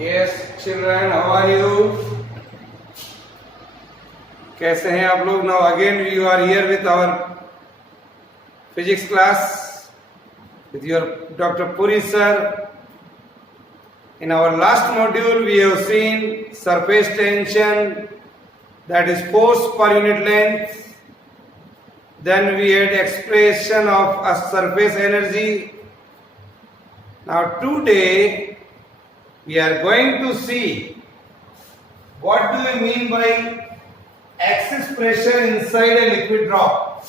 Yes, children, how are you? कैसे हैं आप लोग? Now again you are here with our physics class with your Dr. Puri sir. In our last module we have seen surface tension, that is force per unit length. Then we had expression of a surface energy. Now today we are going to see what do we mean by axis pressure inside a liquid drop.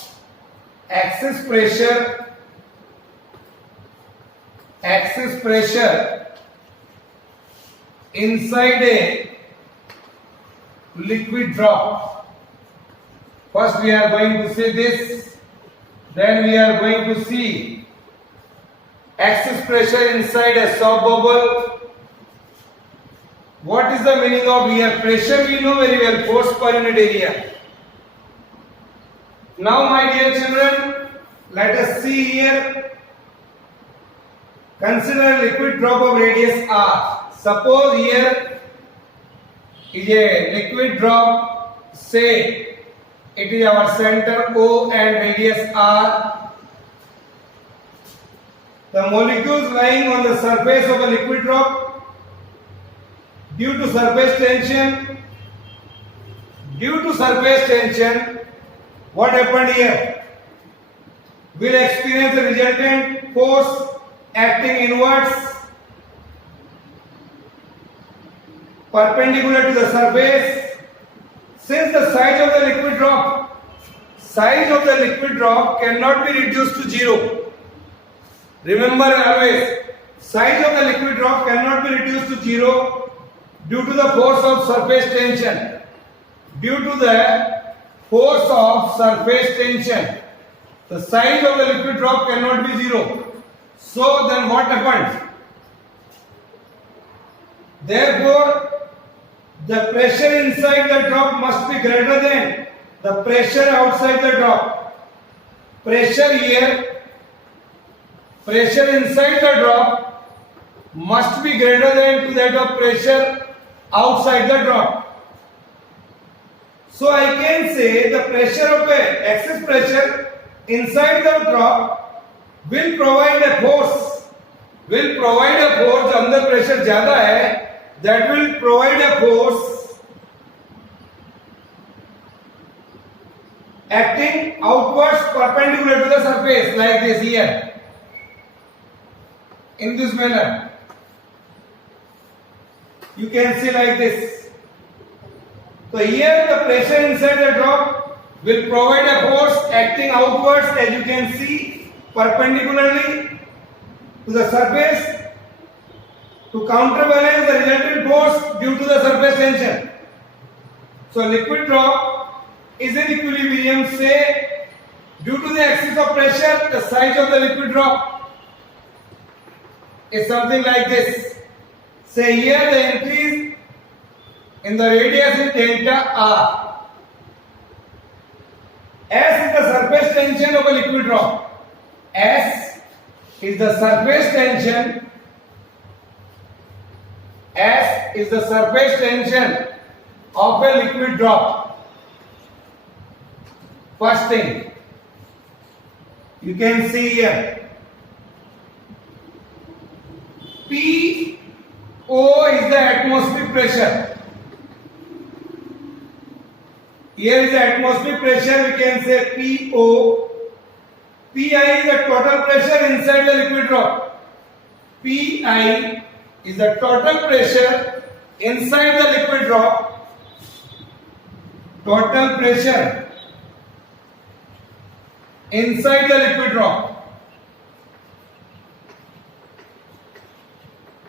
Axis pressure inside a liquid drop. First we are going to see this, then we are going to see axis pressure inside a soap bubble. What is the meaning of here? Pressure we know very well, force per unit area. Now my dear children, let us see here. Consider a liquid drop of radius r. Suppose here is a liquid drop, say it is our center O and radius r. The molecules lying on the surface of a liquid drop, due to surface tension, what happened here? Will experience the resultant force acting inwards, perpendicular to the surface. Since the size of the liquid drop cannot be reduced to zero. Remember always, size of the liquid drop cannot be reduced to zero due to the force of surface tension. The size of the liquid drop cannot be zero. So then what happens? Therefore, the pressure inside the drop must be greater than the pressure outside the drop. Pressure inside the drop must be greater than to that of pressure outside the drop. So I can say the pressure of a axis pressure inside the drop will provide a force. जो अंदर pressure ज्यादा है, that will provide a force acting outwards perpendicular to the surface, like this here, in this manner. You can see like this. So here the pressure inside the drop will provide a force acting outwards, as you can see, perpendicularly to the surface to counterbalance the resultant force due to the surface tension. So liquid drop is in equilibrium, say due to the axis of pressure, the size of the liquid drop is something like this. Say here the increase in the radius is delta r. S is the surface tension of a liquid drop. S is the surface tension. S is the surface tension of a liquid drop. First thing, you can see here, P O is the atmospheric pressure. Here is the atmospheric pressure, we can say PO. PI is the total pressure inside the liquid drop. PI is the total pressure inside the liquid drop. Total pressure inside the liquid drop.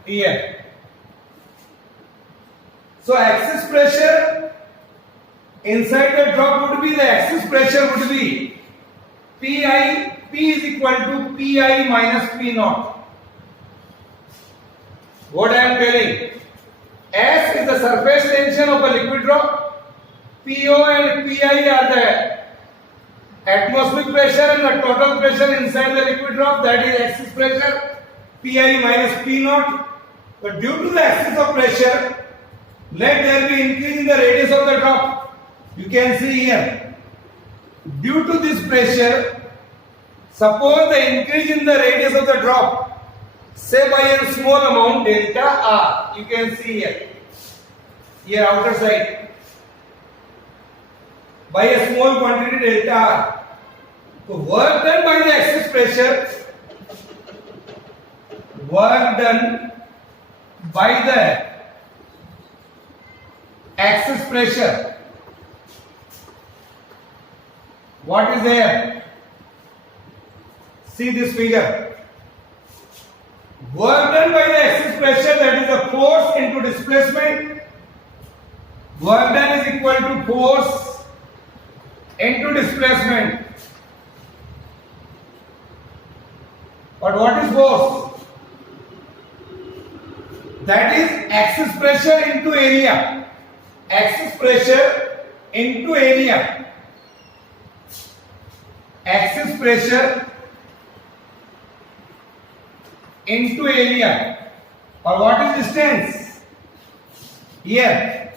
Here. So axis pressure inside the drop would be, the axis pressure would be PI, P is equal to PI minus P naught. What I am telling, S is the surface tension of a liquid drop, PO and PI are the atmospheric pressure and the total pressure inside the liquid drop, that is axis pressure, Pi minus P naught. But due to the axis of pressure, let there be increase in the radius of the drop. You can see here. Due to this pressure, suppose the increase in the radius of the drop, say by a small amount delta R. You can see here. Here outer side. By a small quantity delta R. So work done by the axis pressure, work done by the axis pressure. What is there? See this figure. Work done by the axis pressure, that is the force into displacement. Work done is equal to force into displacement. But what is force? That is axis pressure into area. Axis pressure into area. Axis pressure into area. Or what is distance? Here.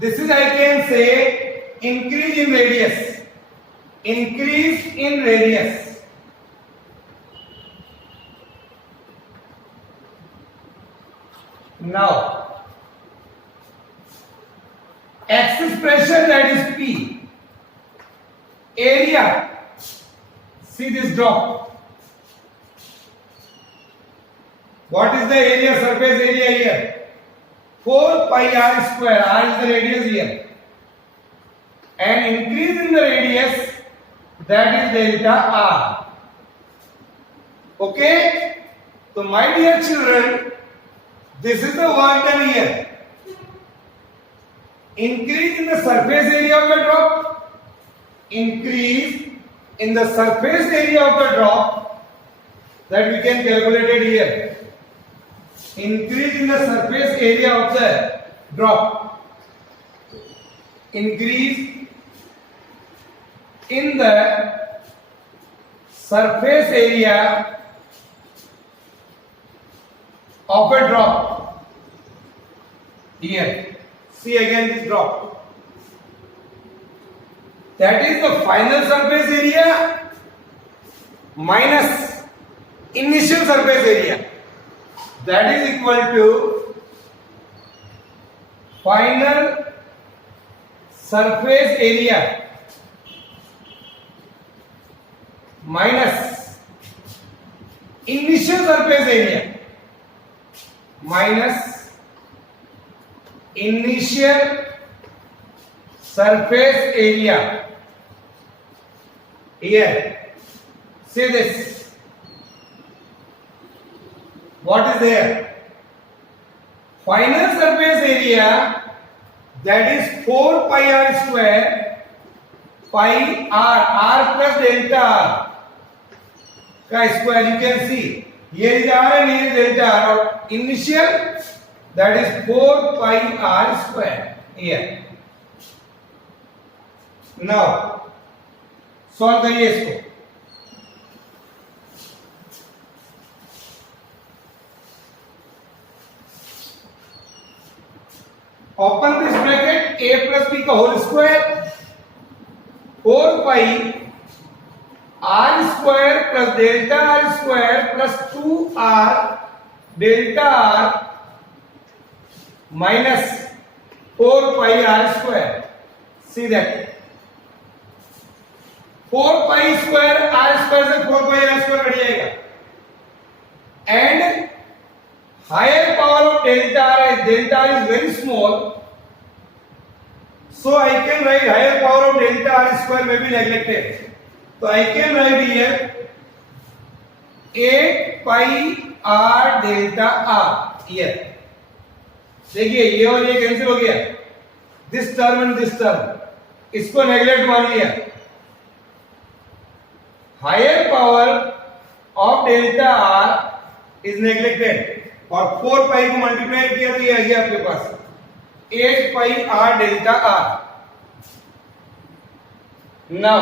This is, I can say, increase in radius. Increase in radius. Now, axis pressure, that is P. Area. See this drop. What is the area, surface area here? 4 pi r square. R is the radius here. And increase in the radius, that is delta R. Okay? So my dear children, this is the work done here. Increase in the surface area of the drop. Increase in the surface area of the drop, that we can calculate it here. Increase in the surface area of the drop. Increase in the surface area of a drop. Here. See again this drop. That is the final surface area minus initial surface area. That is equal to final surface area minus initial surface area minus initial surface area. Here, see this. What is there? Final surface area, that is 4 pi r square, pi r plus delta r ka square. You can see here is r and here is delta r. Or initial, that is 4 pi r square here. Now solve करिए इसको. Open this bracket, a plus b का whole square 4 pi r square plus delta r square plus 2r delta r minus 4 pi r square. See that 4 pi square r square से 4 pi r square cut जाएगा. And higher power of delta r is very small, so I can write higher power of delta r square may be neglected. So I can write here 8 pi r delta r here. देखिए ये और ये cancel हो गया. This term and this term, इसको neglect मान लिया. Higher power of delta r is neglected और 4 पाई को मल्टीप्लाई किया तो ये आ गया आपके पास 8 pi r delta r. Now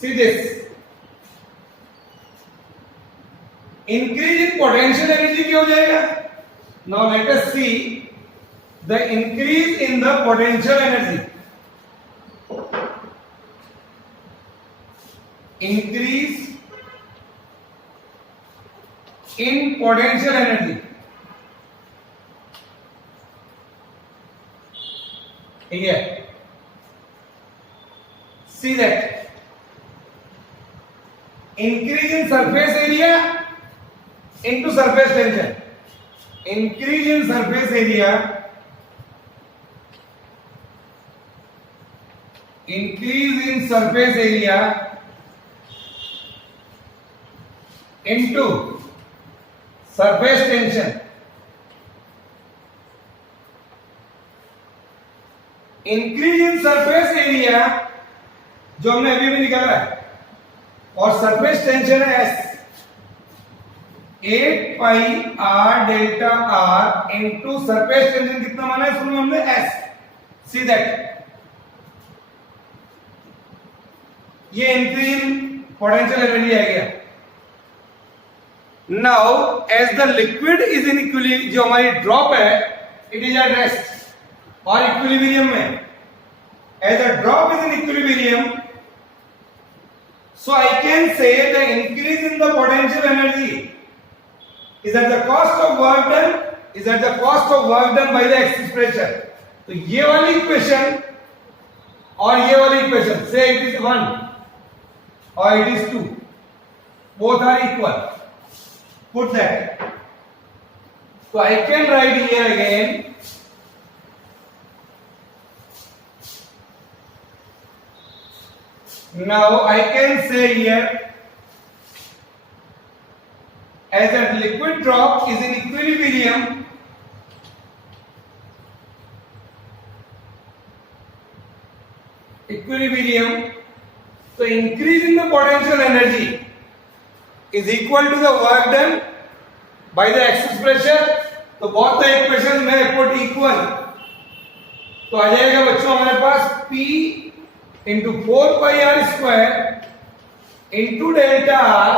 see this. Increase in potential energy क्या हो जाएगा? Now let us see the increase in the potential energy. Increase in potential energy. Here, see that increase in surface area into surface tension. Increase in surface area, increase in surface area into surface tension. Increase in surface area जो हमने अभी भी निकाला है, और surface tension है S, 8 pi R delta R into surface tension कितना माना है शुरू में हमने एस. सी दैट ये इंक्रीज इन पोटेंशियल एनर्जी आ गया. Now as the liquid is in equilibrium, जो हमारी ड्रॉप है इट इज एट रेस्ट और इक्विलिब्रियम में. As a drop is in equilibrium, so I can say the increase in the potential energy is at the cost of work done, is at the cost of work done by the excess pressure. तो ये वाली equation और ये वाली equation, से it is 1 और it is 2, both are equal. Put that. So I can write here again now I can say here as a liquid drop is in equilibrium, so increase in the potential energy is equal to the work done by the excess pressure. तो both the equations में put equal, तो आ जाएगा बच्चों हमारे पास P into 4 pi r square into delta r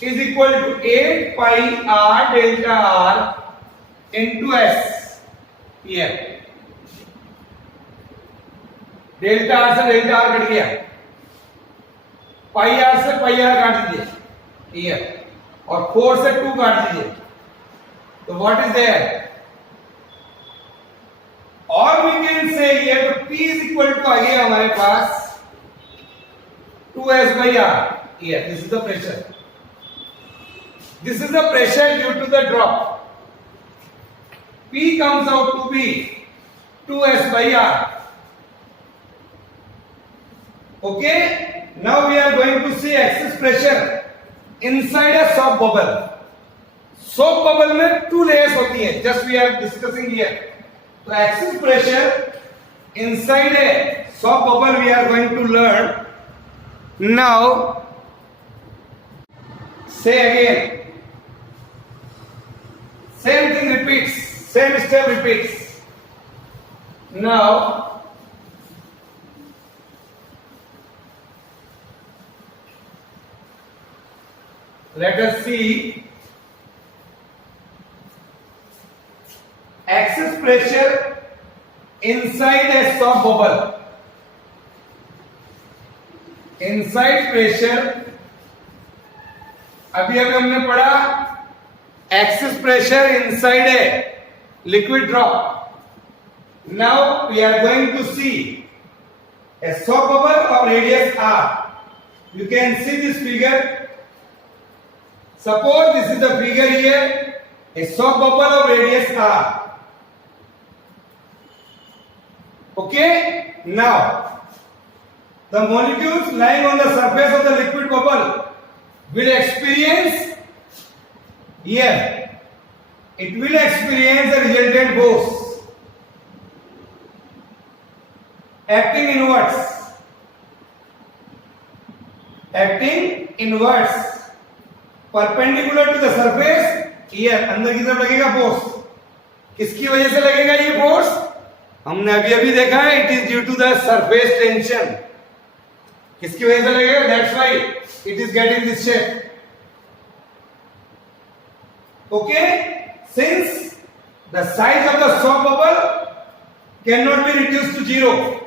is equal to 8 pi r delta r into s. here delta R से delta R cut गया, पाई are से पाई are काट दीजिए here, और 4 से 2 काट दीजिए. तो व्हाट इज देयर, और वी कैन से here तो P is equal to आ गया हमारे पास 2s by r. here this is the pressure. This is the pressure due to the drop. P comes out to be 2s by r. Okay? Now we are going to see excess pressure inside a soap bubble. Soap bubble में 2 layers होती हैं. Just we are discussing here. So excess pressure inside a soap bubble we are going to learn. Now, say again. Same thing repeats, same step repeats. Now, let us see excess pressure inside a soap bubble. Inside pressure, अभी हमने पढ़ा excess pressure inside a liquid drop. Now we are going to see a soap bubble of radius r. You can see this figure. Suppose this is the figure here, a soap bubble of radius r. Okay? Now, the molecules lying on the surface of the liquid bubble will experience here, it will experience the resultant force acting inwards perpendicular to the surface. here अंदर की तरफ लगेगा force. किसकी वजह से लगेगा ये force, हमने अभी देखा है, it is due to the surface tension. किसकी वजह से लगेगा, that's why it is getting this shape. Okay, since the size of the soap bubble cannot be reduced to zero.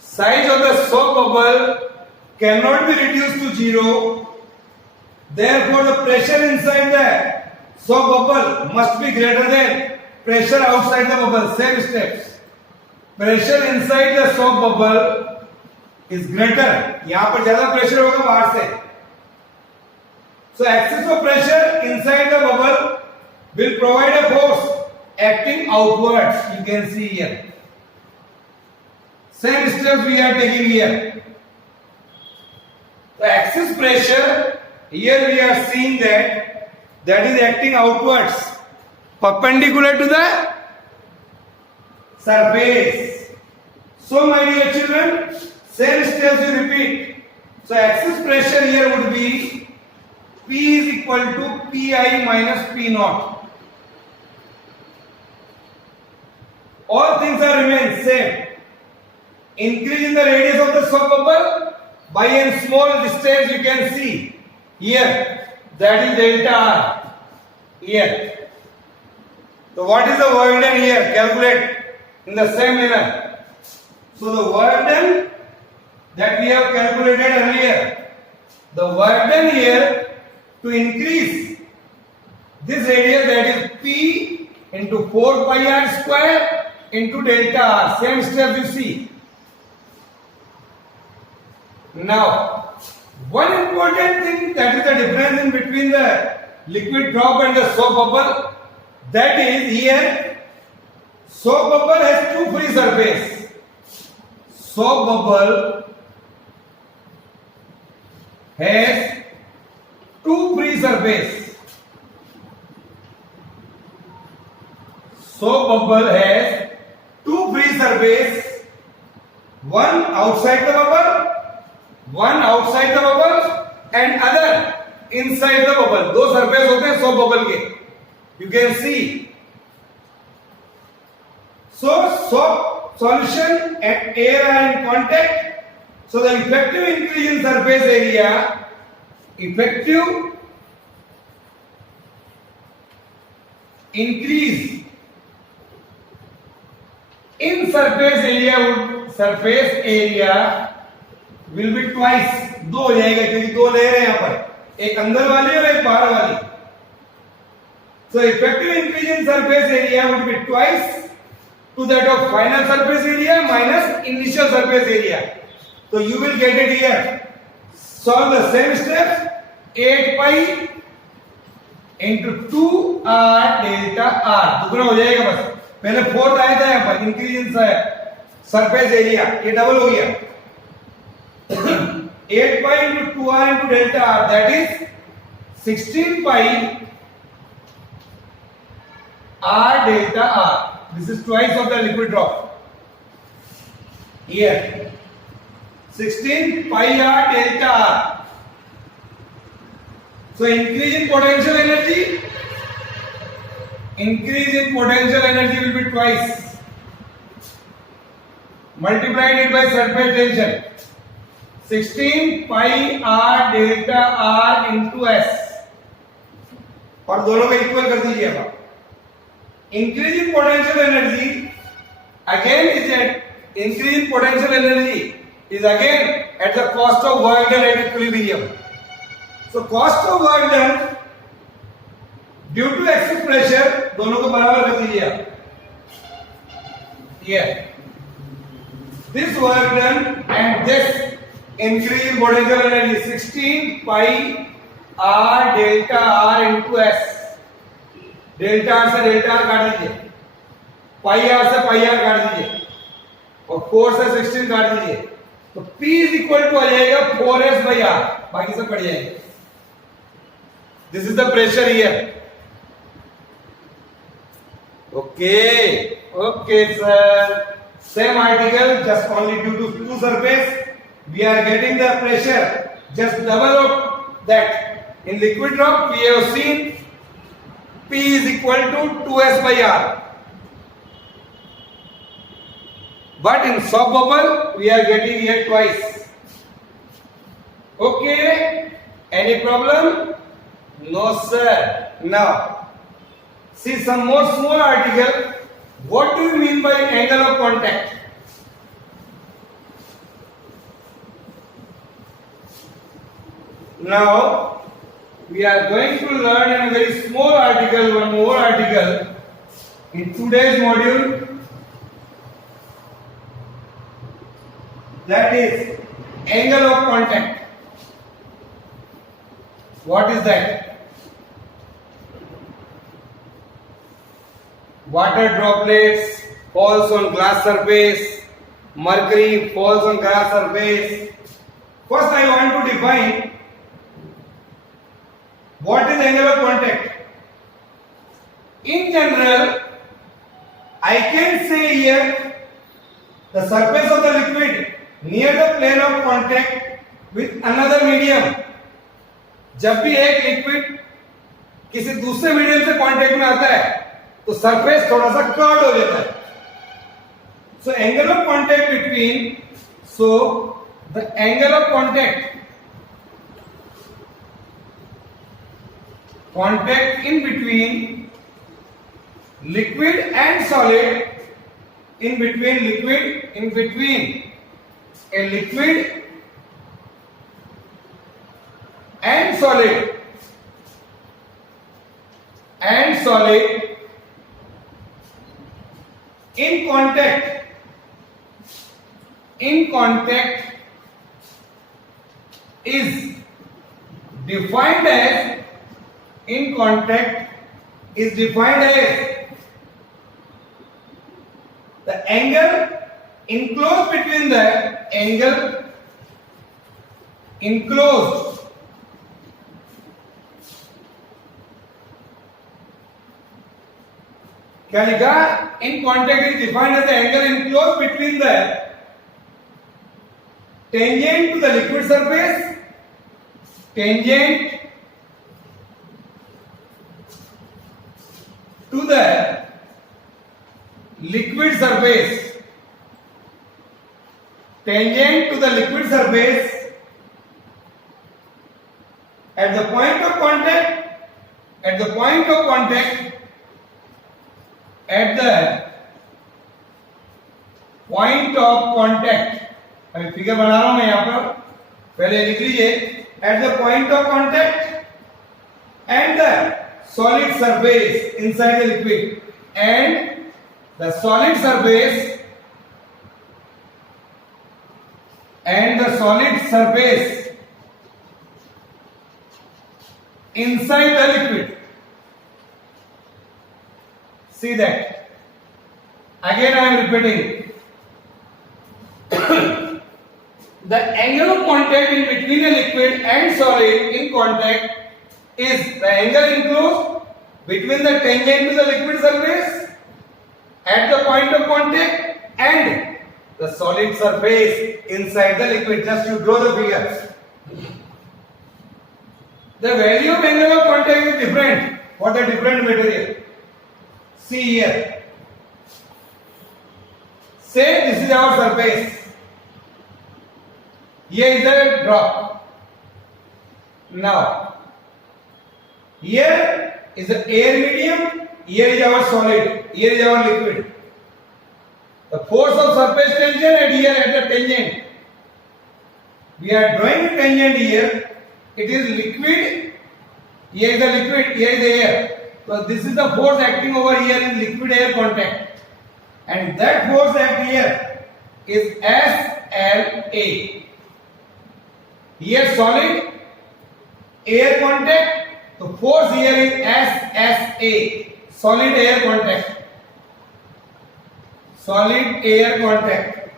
Size of the soap bubble cannot be reduced to zero. Therefore, the pressure inside the soap bubble must be greater than pressure outside the bubble. Same steps. Pressure inside the soap bubble is greater. यहाँ पर ज़्यादा pressure होगा बाहर से. So, excess of pressure inside the bubble will provide a force acting outwards. You can see here. Same steps we are taking here. The excess pressure here we are seeing that is acting outwards, perpendicular to the surface. So, my dear children, same steps you repeat. So, excess pressure here would be P is equal to Pi minus P naught. All things are remain same. Increase in the radius of the soap bubble by a small distance you can see here, that is delta R here. So what is the work done here? Calculate in the same manner. So the work done that we have calculated earlier, the work done here to increase this radius, that is P into 4 pi r square into delta R. Same step you see. Now, one important thing, that is the difference in between the liquid drop and the soap bubble. That is here, soap bubble has two free surface. Soap bubble has two free surface. Soap bubble has two free surface. One outside the bubble, one outside the bubble and other inside the bubble. दो surface होते हैं soap bubble के. You can see. So soap solution and air are in contact. So the effective increase in surface area, effective increase in surface area will be twice. दो हो जाएगा क्योंकि दो layer है यहाँ पर, एक अंदर वाली और एक बाहर वाली. So effective increase in surface area would be twice to that of final surface area minus initial surface area. So you will get it here. Solve the same steps. 8 pi into 2r delta r. दुगना हो जाएगा बस. पहले 4 आया था यहाँ पर increase in surface area. ये डबल हो गया. 8 pi into 2r into delta r, that is 16 pi r delta r. This is twice of the liquid drop. Here 16 pi r delta r. So increase in potential energy will be twice. Multiplied it by surface tension. 16 pi r delta r into s. और दोनों को equal कर दीजिए आप. Increase in potential energy again is at the cost of work done at equilibrium. So cost of work done due to excess pressure, दोनों को बराबर कर दीजिए आप. Here, this work done and this increase in potential energy 16 pi r delta r into s. Delta R से delta R काट दीजिए, पाई are से पाई आर काट दीजिए और 4 से 16 काट दीजिए. तो P इज इक्वल टू आ जाएगा 4s बाई r. बाकी सब कट जाएंगे. This is the pressure here. Okay sir. Same article, just only due to two surface we are getting the pressure just double of that. In liquid drop we have seen P is equal to 2s by r. But in soap bubble we are getting here twice. Okay? Any problem? No sir. Now See some more small article. What do you mean by angle of contact? Now we are going to learn a very small article, one more article in today's module, that is angle of contact. What is that? Water droplets falls on glass surface, mercury falls on glass surface. First I want to define what is angle of contact. In general, I can say here the surface of the liquid near the plane of contact with another medium. जब भी एक liquid किसी दूसरे medium से contact में आता है तो सरफेस थोड़ा सा कर्व हो जाता है. So angle of contact between, so the angle of contact in between liquid and solid, in between a liquid and solid in contact is defined as the angle enclosed between the angle enclosed क्या लिखा? In contact is defined as the angle enclosed between the tangent to the liquid surface, tangent to the liquid surface, tangent to the liquid surface at the point of contact, at the point of contact, at the point of contact. अभी figure बना रहा हूं मैं यहां पर, पहले लिख लीजिए. At the point of contact and the solid surface inside the liquid, and the solid surface inside the liquid. See that. Again I am repeating. The angle of contact in between a liquid and solid in contact is the angle enclosed between the tangent to the liquid surface at the point of contact and the solid surface inside the liquid. Just to draw the figure. The value of angle of contact is different for the different material. See here. Say this is our surface. Here is the drop. Now, here is the air medium. Here is our solid. Here is our liquid. The force of surface tension and here at the tangent. We are drawing a tangent here. It is liquid. Here is the liquid. Here is the air. So this is the force acting over here in liquid air contact, and that force act here is SLA. Here solid air contact, the force here is SSA, solid air contact. Solid air contact.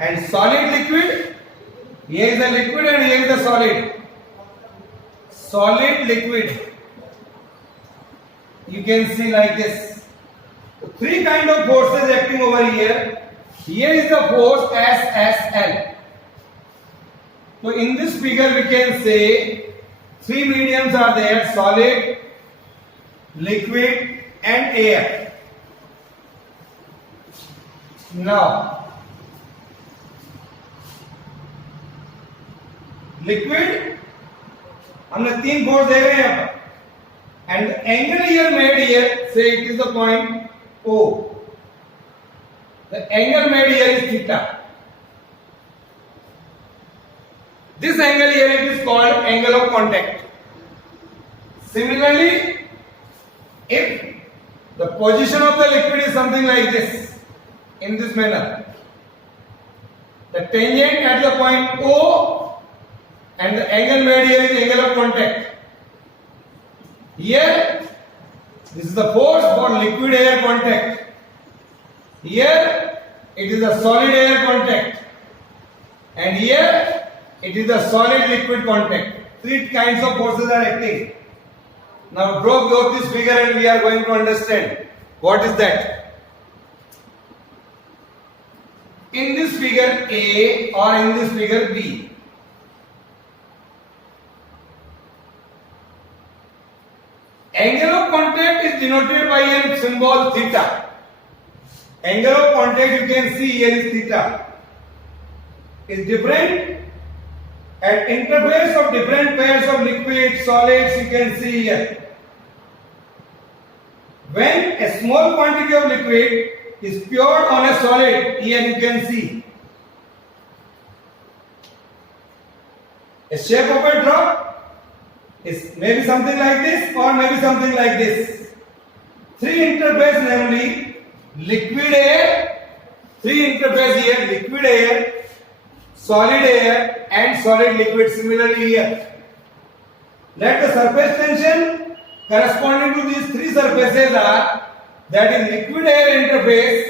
And solid liquid, here is the liquid and here is the solid. Solid liquid. You can see like this. Three kind of forces acting over here. Here is the force SSL. So in this figure we can say three mediums are there: solid, liquid and air. Now liquid हमने तीन force देखे हैं यहाँ पर. and the angle here made here, say it is the point O. The angle made here is theta. This angle here it is called angle of contact. Similarly, if the position of the liquid is something like this, in this manner, the tangent at the point O and the angle made here is angle of contact. Here, this is the force for liquid air contact. Here, it is the solid air contact. And here, it is the solid liquid contact. Three kinds of forces are acting. Now draw both this figure and we are going to understand what is that. In this figure A or in this figure B, angle of contact is denoted by a symbol theta. Angle of contact you can see here is theta. Is different at interface of different pairs of liquid, solids you can see here. When a small quantity of liquid is poured on a solid, here you can see a shape of a drop is maybe something like this or maybe something like this. Three interface, namely liquid air, three interface here, liquid air, solid air and solid liquid. Similarly here, let the surface tension corresponding to these three surfaces are, that is liquid air interface,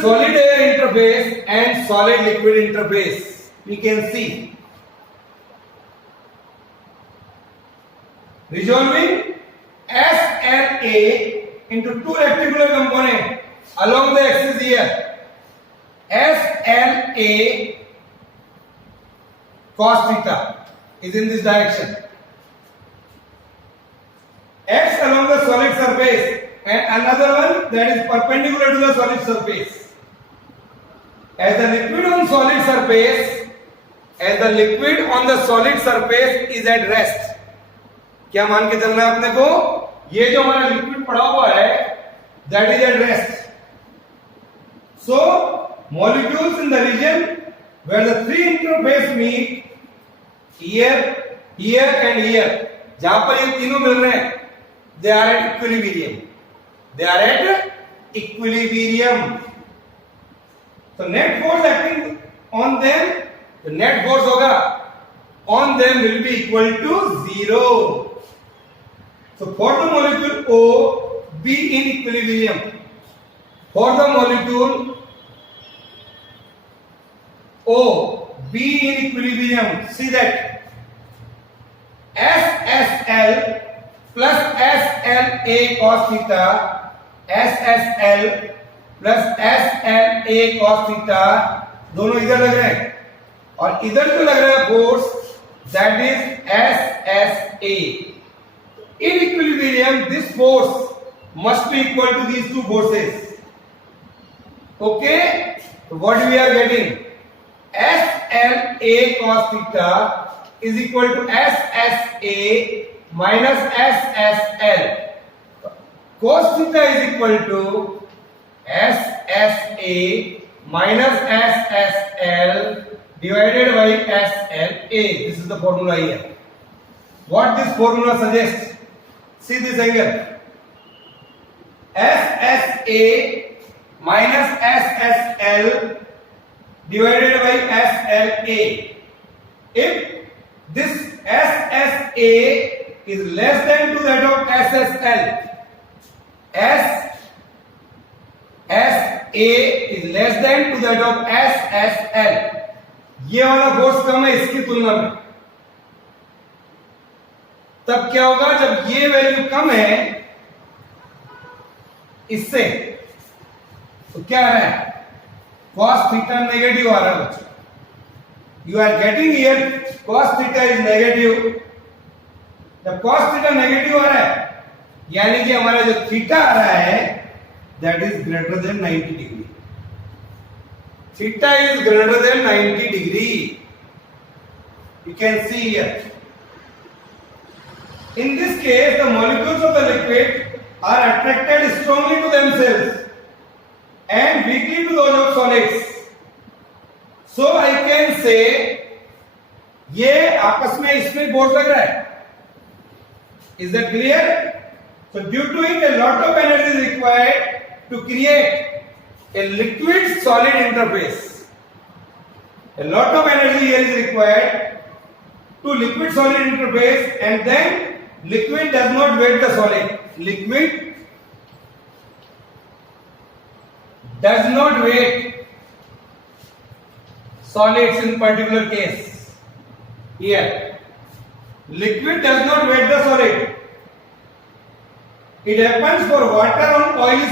solid air interface and solid liquid interface. We can see resolving SLA into two rectangular components along the axis here. SLA cos theta is in this direction. X along the solid surface and another one that is perpendicular to the solid surface. As the liquid on solid surface, as the liquid on the solid surface is at rest. क्या मान के चलना है अपने को? ये जो हमारा लिक्विड पड़ा हुआ है, that is at rest. So molecules in the region where the three interface meet, here, here and here, जहां पर ये तीनों मिल रहे हैं, they are at equilibrium. They are at equilibrium. So net force acting on them, the net force होगा on them will be equal to 0. So for the molecule O, be in equilibrium. For the molecule O, be in equilibrium. See that SSL plus SLA cos theta, SSL plus SLA cos theta, दोनों इधर लग रहे हैं और इधर जो लग रहा है force, that is SSA. In equilibrium, this force must be equal to these two forces. Okay, so what we are getting? SLA cos theta is equal to SSA minus SSL. Cos theta is equal to SSA minus SSL divided by SLA. This is the formula here. What this formula suggests? See this angle. SSA minus SSL divided by SLA. If this SSA is less than to that of SSL, SSA is less than to that of SSL, ये वाला force कम है इसकी तुलना में. तब क्या होगा जब ये वैल्यू कम है इससे, तो क्या आ रहा है? cos theta नेगेटिव आ रहा है बच्चों. You are getting here cos theta is negative. जब cos theta नेगेटिव आ रहा है यानी कि हमारा जो थीटा आ रहा है that is greater than 90 degree. Theta is greater than 90 degree. You can see here. In this case, the molecules of the liquid are attracted strongly to themselves and weakly to those of solids. So I can say ये आपस में इसमें board लग रहा है. Is that clear? So due to it, a lot of energy is required to create a liquid solid interface. A lot of energy here is required to liquid solid interface, and then liquid does not weight the solid. Liquid does not weight solids in particular case. Here, liquid does not weight the solid. It happens for water on oily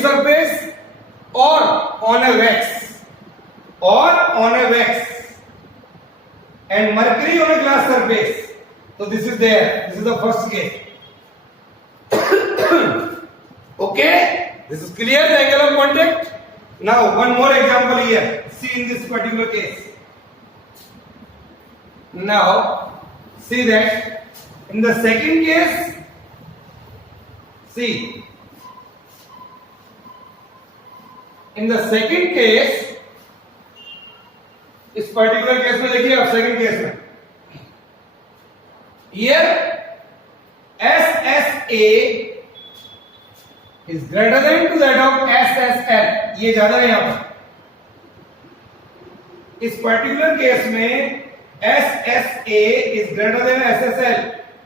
surface, or on a wax, and mercury on a glass surface. So this is there. This is the first case. Okay, this is clear, the angle of contact. Now one more example here. See in this particular case. Now see that in the second case, see, in the second case, इस particular case में देखिए आप second case में here SSA is greater than to that of SSL. ये ज्यादा है यहां पर. इस पर्टिकुलर केस में SSA is greater than SSL.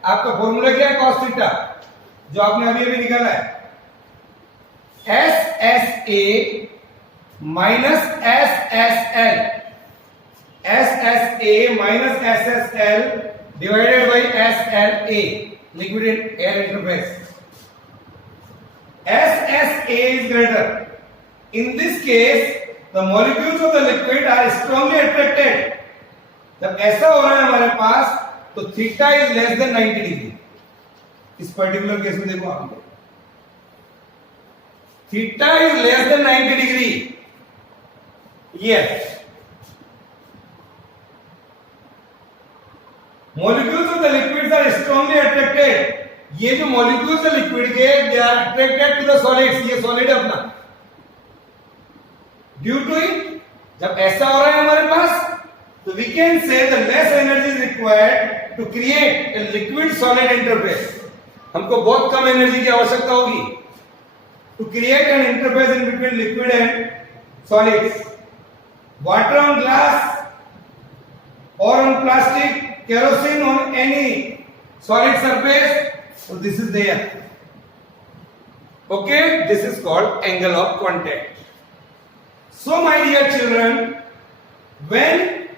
आपका फॉर्मूला क्या है? cos थीटा, जो आपने अभी अभी निकाला है. SSA minus SSL. SSA minus SSL divided by SLA, liquid and air interface. SSA is greater. In this case, the molecules of the liquid are strongly attracted. जब ऐसा हो रहा है हमारे पास, तो theta is less than 90 degree. इस particular case में देखो आप, theta is less than 90 degree. Yes, molecules of the liquids are strongly attracted. ये जो molecules है liquid के, they are attracted to the solids. ये solid है अपना. Due to it, जब ऐसा हो रहा है हमारे पास, तो we can say the less energy is required to create a liquid solid interface. हमको बहुत कम एनर्जी की आवश्यकता होगी to create an interface in between liquid and solids. Water on glass or on plastic, kerosene on any solid surface, so this is there. Okay, this is called angle of contact. So my dear children, when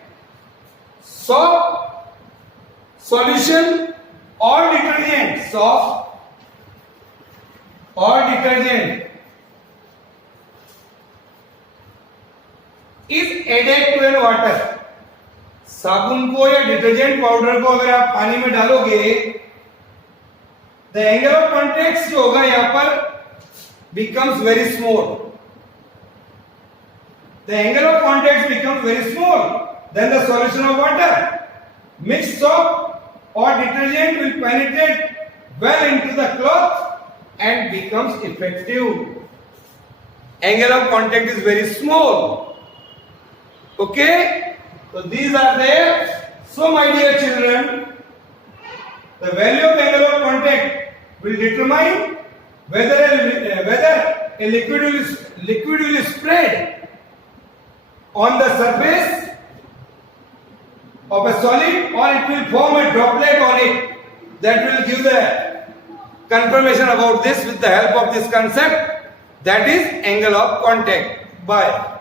soap solution or detergent, soap or detergent is added to an water, साबुन को या detergent powder को अगर आप पानी में डालोगे, the angle of contact जो होगा यहां पर becomes very small. The angle of contact becomes very small than the solution of water. Mixed soap or detergent will penetrate well into the cloth and becomes effective. Angle of contact is very small. Okay? So these are there. So my dear children, the value of angle of contact will determine whether a liquid will spread on the surface of a solid, or it will form a droplet on it. That will give the confirmation about this with the help of this concept, that is angle of contact. Bye.